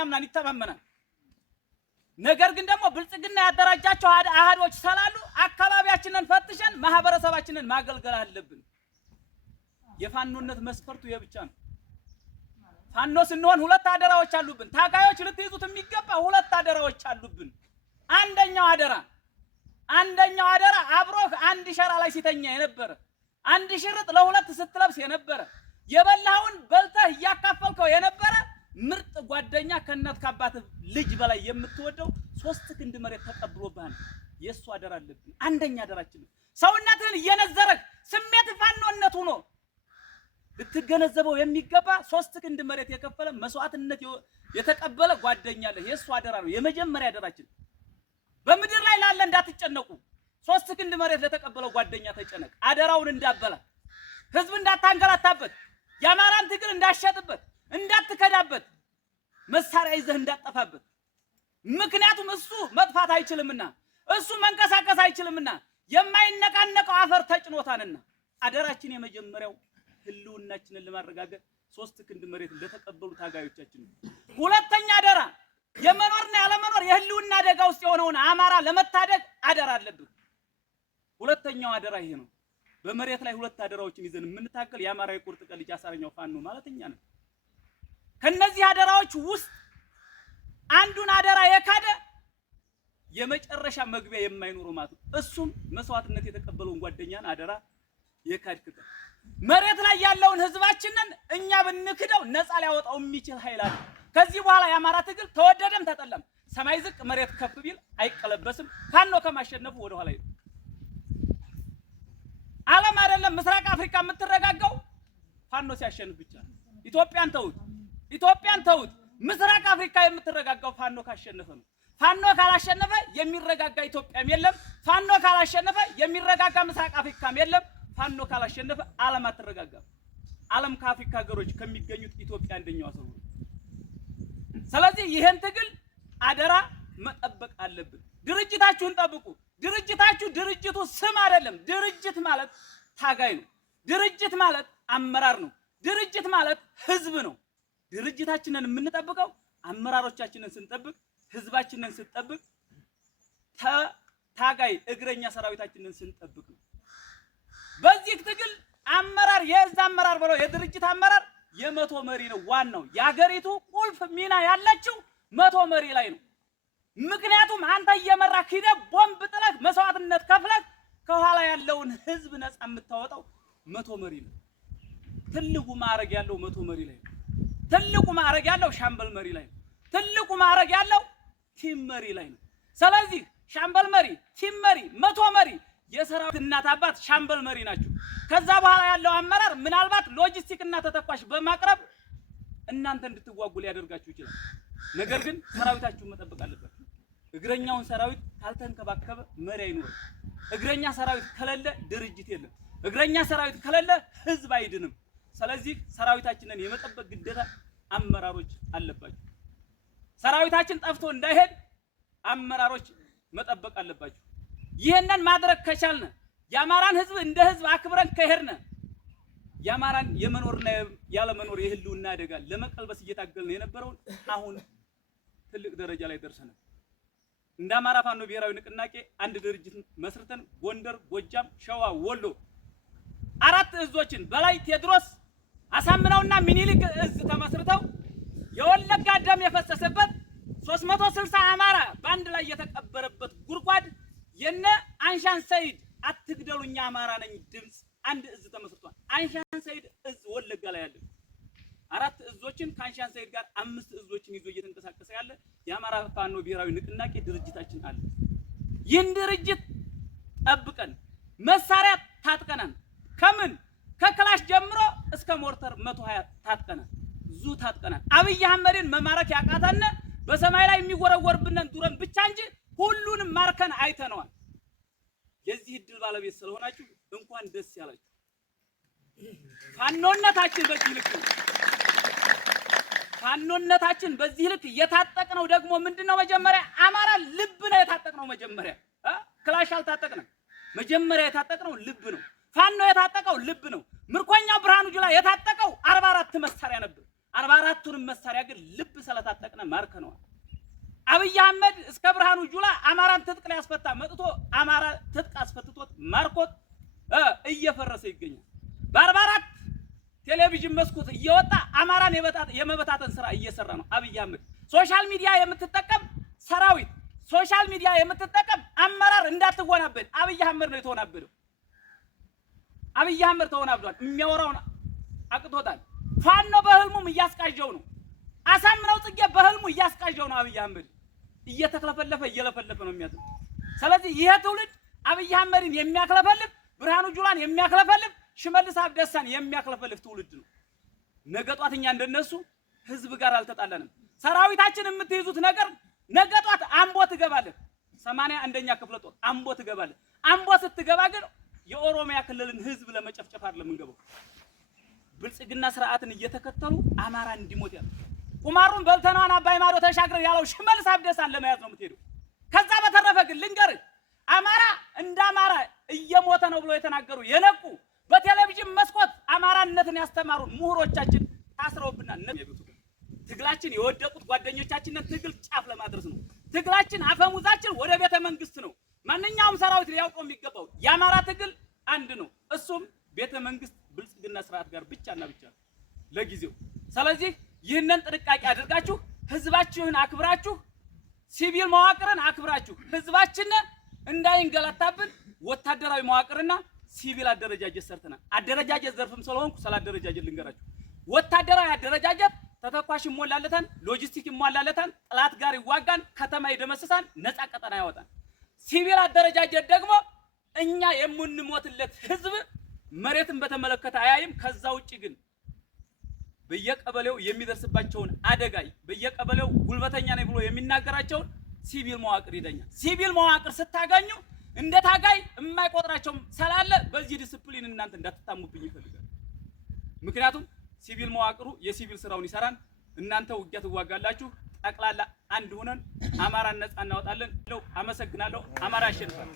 ያምናን ይተማመናል። ነገር ግን ደግሞ ብልጽግና ያደራጃቸው አሃዶች ስላሉ አካባቢያችንን ፈትሸን ማህበረሰባችንን ማገልገል አለብን። የፋኖነት መስፈርቱ የብቻ ነው። ፋኖ ስንሆን ሁለት አደራዎች አሉብን። ታጋዮች ልትይዙት የሚገባ ሁለት አደራዎች አሉብን። አንደኛው አደራ አብሮህ አንድ ሸራ ላይ ሲተኛ የነበረ አንድ ሽርጥ ለሁለት ስትለብስ የነበረ የበላውን በልተህ እያካፈልከው የነበረ ምርጥ ጓደኛ ከእናት ከአባት ልጅ በላይ የምትወደው 3 ክንድ መሬት ተቀብሎብሃል። የሱ አደራ አለብን። አንደኛ አደራችን ሰውነትን እየነዘረህ ስሜት ፋኖነት ሆኖ ልትገነዘበው የሚገባ 3 ክንድ መሬት የከፈለ መስዋዕትነት የተቀበለ ጓደኛ አለ። የሱ አደራ ነው የመጀመሪያ አደራችን። በምድር ላይ ላለ እንዳትጨነቁ 3 ክንድ መሬት ለተቀበለው ጓደኛ ተጨነቅ። አደራውን እንዳበላ ህዝብ እንዳታንገላታበት፣ የአማራን ትግል እንዳሸጥበት፣ እንዳትከዳበት፣ መሳሪያ ይዘህ እንዳጠፋበት። ምክንያቱም እሱ መጥፋት አይችልምና እሱ መንቀሳቀስ አይችልምና የማይነቃነቀው አፈር ተጭኖታልና። አደራችን የመጀመሪያው ህልውናችንን ለማረጋገጥ 3 ክንድ መሬት ለተቀበሉ ታጋዮቻችን። ሁለተኛ አደራ የመኖርና ያለመኖር የህልውና አደጋ ውስጥ የሆነውን አማራ ለመታደግ አደራ አለብን። ሁለተኛው አደራ ይሄ ነው። በመሬት ላይ ሁለት አደራዎችን ይዘን የምንታገል የአማራ የቁርጥ ቀን ልጅ አሳረኛው ፋኖ ማለትኛ ነው። ከነዚህ አደራዎች ውስጥ አንዱን አደራ የካደ የመጨረሻ መግቢያ የማይኖረው ማለት ነው። እሱም መስዋዕትነት የተቀበለውን ጓደኛን አደራ የካድክ መሬት ላይ ያለውን ህዝባችንን እኛ ብንክደው ነፃ ሊያወጣው የሚችል ኃይል አለ። ከዚህ በኋላ የአማራ ትግል ተወደደም ተጠላም ሰማይ ዝቅ መሬት ከፍ ቢል አይቀለበስም። ፋኖ ከማሸነፉ ወደ ኋላ ይል ዓለም አይደለም ምስራቅ አፍሪካ የምትረጋጋው ፋኖ ሲያሸንፍ ብቻ። ኢትዮጵያን ተውት። ምስራቅ አፍሪካ የምትረጋጋው ፋኖ ካሸነፈ ነው። ፋኖ ካላሸነፈ የሚረጋጋ ኢትዮጵያም የለም። ፋኖ ካላሸነፈ የሚረጋጋ ምስራቅ አፍሪካም የለም። ፋኖ ካላሸነፈ ዓለም አትረጋጋም። ዓለም ከአፍሪካ ሀገሮች ከሚገኙት ኢትዮጵያ አንደኛዋ ሰው። ስለዚህ ይሄን ትግል አደራ መጠበቅ አለብን። ድርጅታችሁን ጠብቁ። ድርጅቱ ስም አይደለም። ድርጅት ማለት ታጋይ ነው። ድርጅት ማለት አመራር ነው። ድርጅት ማለት ህዝብ ነው። ድርጅታችንን የምንጠብቀው አመራሮቻችንን ስንጠብቅ፣ ህዝባችንን ስንጠብቅ፣ ታጋይ እግረኛ ሰራዊታችንን ስንጠብቅ ነው። በዚህ ትግል አመራር የእዝ አመራር ብለው የድርጅት አመራር የመቶ መሪ ነው። ዋናው የሀገሪቱ ቁልፍ ሚና ያለችው መቶ መሪ ላይ ነው። ምክንያቱም አንተ እየመራህ ሂደህ ቦምብ ጥለህ መስዋዕትነት ከፍለህ ከኋላ ያለውን ህዝብ ነፃ የምታወጣው መቶ መሪ ነው። ትልቁ ማዕረግ ያለው መቶ መሪ ላይ ነው። ትልቁ ማዕረግ ያለው ሻምበል መሪ ላይ ነው። ትልቁ ማዕረግ ያለው ቲም መሪ ላይ ነው። ስለዚህ ሻምበል መሪ፣ ቲም መሪ፣ መቶ መሪ የሰራዊት እናት አባት ሻምበል መሪ ናቸው። ከዛ በኋላ ያለው አመራር ምናልባት ሎጂስቲክ እና ተተኳሽ በማቅረብ እናንተ እንድትዋጉ ሊያደርጋችሁ ይችላል። ነገር ግን ሰራዊታችሁን መጠበቅ አለበት። እግረኛውን ሰራዊት ካልተንከባከበ መሪ አይኖርም። እግረኛ ሰራዊት ከሌለ ድርጅት የለም። እግረኛ ሰራዊት ከሌለ ህዝብ አይድንም። ስለዚህ ሰራዊታችንን የመጠበቅ ግዴታ አመራሮች አለባችሁ። ሰራዊታችን ጠፍቶ እንዳይሄድ አመራሮች መጠበቅ አለባችሁ። ይሄንን ማድረግ ከቻልን የአማራን ህዝብ እንደ ህዝብ አክብረን ከሄድን የአማራን የመኖርና ያለመኖር የህልውና አደጋ ለመቀልበስ እየታገልን የነበረውን አሁን ትልቅ ደረጃ ላይ ደርሰናል። እንደ አማራ ፋኖ ብሔራዊ ንቅናቄ አንድ ድርጅት መስርተን ጎንደር፣ ጎጃም፣ ሸዋ፣ ወሎ 4 እዞችን በላይ ቴዎድሮስ አሳምነውና ሚኒሊክ እዝ ተመስርተው የወለጋ ደም የፈሰሰበት 360 አማራ ባንድ ላይ የተቀበረበት ጉድጓድ የነ አንሻን ሰይድ አትግደሉኛ አማራ ነኝ ድምጽ አንድ እዝ ተመስርቷል። አንሻን ሰይድ እዝ ወለጋ ላይ ያለ 4 እዞችን ከአንሻን ሰይድ ጋር 5 እዞችን ይዞ እየተንቀሳቀሰ ያለ የአማራ ፋኖ ብሔራዊ ንቅናቄ ድርጅታችን አለ። ይህን ድርጅት ጠብቀን መሳሪያ ታጥቀናል። ከምን ከክላሽ ጀምሮ እስከ ሞርተር 120 ታጥቀናል። ዙ ታጥቀናል። አብይ አህመድን መማረክ ያቃተነ በሰማይ ላይ የሚወረወርብንን ዱረን ብቻ እንጂ ሁሉንም ማርከን አይተነዋል። የዚህ ድል ባለቤት ስለሆናችሁ እንኳን ደስ ያላችሁ። ፋኖነታችን በዚህ ልክ የታጠቅነው ደግሞ ምንድነው? መጀመሪያ አማራ ልብ ነው የታጠቅነው። መጀመሪያ ክላሽ አልታጠቅንም። መጀመሪያ የታጠቅነው ልብ ነው። ፋኖ የታጠቀው ልብ ነው። ምርኮኛው ብርሃኑ ጁላ የታጠቀው 44 መሳሪያ ነበር። 44ቱንም መሳሪያ ግን ልብ ስለታጠቅነ ማርከነዋል። አብይ አህመድ እስከ ብርሃኑ ጁላ አማራን ትጥቅ ሊያስፈታ መጥቶ አማራ ትጥቅ አስፈትቶት ማርኮት እየፈረሰ ይገኛል። በ44 ቴሌቪዥን መስኮት እየወጣ አማራን የመበታተን ስራ እየሰራ ነው አብይ አህመድ። ሶሻል ሚዲያ የምትጠቀም ሰራዊት፣ ሶሻል ሚዲያ የምትጠቀም አመራር እንዳትወናበድ አብይ አህመድ ነው የተወናበደው። አብይ አህመድ ተወናብዷል። የሚያወራውን አቅቶታል። ፋኖ በህልሙም እያስቃዠው ነው። አሳምነው ጽጌ በህልሙ እያስቃዠው ነው። አብይ አህመድ እየተክለፈለፈ እየለፈለፈ ነው የሚያዝነው። ስለዚህ ይሄ ትውልድ አብይ አህመድን የሚያክለፈልፍ፣ ብርሃኑ ጁላን የሚያክለፈልፍ፣ ሽመልስ አብዲሳን የሚያክለፈልፍ ትውልድ ነው። ነገ ጧት እኛ እንደነሱ ህዝብ ጋር አልተጣላንም። ሰራዊታችን የምትይዙት ነገር ነገ ጧት አምቦ ትገባለህ። 81ኛ ክፍለ ጦር አምቦ ትገባለህ። አምቦ ስትገባ ግን የኦሮሚያ ክልልን ህዝብ ለመጨፍጨፍ አይደለም እንገባው። ብልጽግና ስርዓትን እየተከተሉ አማራ እንዲሞት ያለው ቁማሩን በልተናን አባይ ማዶ ተሻግረን ያለው ሽመልስ አብዲሳን ለመያዝ ነው የምትሄደው። ከዛ በተረፈ ግን ልንገርህ አማራ እንደ አማራ እየሞተ ነው ብሎ የተናገሩ የነቁ በቴሌቪዥን መስኮት አማራነትን ያስተማሩን ምሁሮቻችን ታስረውብናል። ትግላችን የወደቁት ጓደኞቻችንን ትግል ጫፍ ለማድረስ ነው። ትግላችን አፈሙዛችን ወደ ቤተ መንግስት ነው። ማንኛውም ሰራዊት ሊያውቀው የሚገባው የአማራ ትግል አንድ ነው። እሱም ቤተ መንግስት ብልጽግና ስርዓት ጋር ብቻና ብቻ ለጊዜው። ስለዚህ ይህንን ጥንቃቄ አድርጋችሁ ህዝባችሁን አክብራችሁ ሲቪል መዋቅርን አክብራችሁ ህዝባችን እንዳይንገላታብን ወታደራዊ መዋቅርና ሲቪል አደረጃጀት ሰርተናል። አደረጃጀት ዘርፍም ስለሆንኩ ስለ አደረጃጀት ልንገራችሁ። ወታደራዊ አደረጃጀት ተተኳሽ ይሞላለታል፣ ሎጂስቲክ ይሞላለታል፣ ጥላት ጋር ይዋጋን፣ ከተማ ይደመስሳል፣ ነፃ ቀጠና ያወጣል። ሲቪል አደረጃጀት ደግሞ እኛ የምንሞትለት ህዝብ መሬትን በተመለከተ አያይም። ከዛ ውጪ ግን በየቀበሌው የሚደርስባቸውን አደጋ በየቀበሌው ጉልበተኛ ነኝ ብሎ የሚናገራቸውን ሲቪል መዋቅር ይደኛል። ሲቪል መዋቅር ስታገኙ እንደ ታጋይ የማይቆጥራቸው ስላለ በዚህ ዲስፕሊን እናንተ እንዳትታሙብኝ ይፈልጋል። ምክንያቱም ሲቪል መዋቅሩ የሲቪል ስራውን ይሰራል። እናንተ ውጊያ ትዋጋላችሁ። ጠቅላላ አንድ ሆነን አማራን ነፃ እናወጣለን። አመሰግናለሁ። አማራ ያሸንፋል።